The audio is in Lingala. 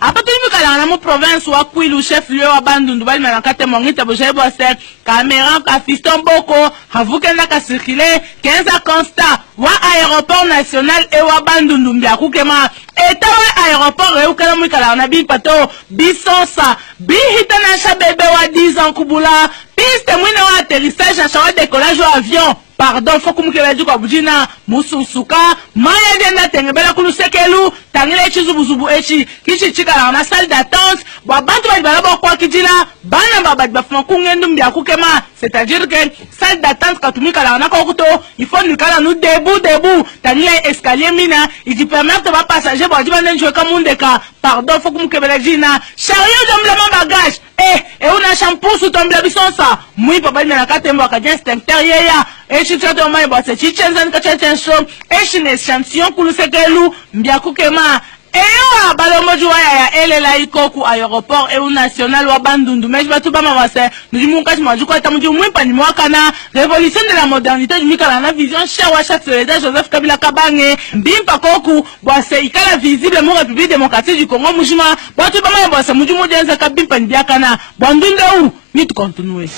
apato mikala na mo province wa Kwilu chef lieu wa Bandundu bali malakate mongita bojaye boase caméra ka fiston boko havukenda ka circuler 15 constat wa aéroport national e wa Bandundu mbia kukema eta wa aéroport e ukala mikala na bi pato bisonsa bi hitana sha bebe wa 10 ans kubula piste mwine wa atterrissage na chawa décollage wa avion pardon faut que mukela juko bujina mususuka maya denda tengebela kulusekelu tangile chizubuzubu echi kichi chikala na salle d'attente ba bantu ba balabo kwa kijila bana baba bafuma kungendu mbia kukema c'est-à-dire que salle d'attente katumika la na kokuto il faut nikala nous debout tangile escalier mina il te permet de pas passager ba diba ndenjwe kamundeka pardon faut que mukebela jina chariot de bagage et on a shampoo sous tombe la bisonsa mui papa na katembo akadien extincteur ya et si tu as demandé bah c'est chichenzen que tu as chaud et si les échantillons kulusekelu mbia kukema et balomo joa ya elela ikoku aéroport et au national wa Bandundu mais je vais tout pas m'avancer nous disons que je m'en joue quoi t'as dit moins pas ni moi kana révolution de la modernité du mikala na vision chawa chaque soldat Joseph Kabila Kabange bimpa koku bah c'est ikala visible mon République démocratique du Congo mujima bah tu pas m'avancer mujimo denza kabimpa ni biakana Bandundu ou ni tu continuer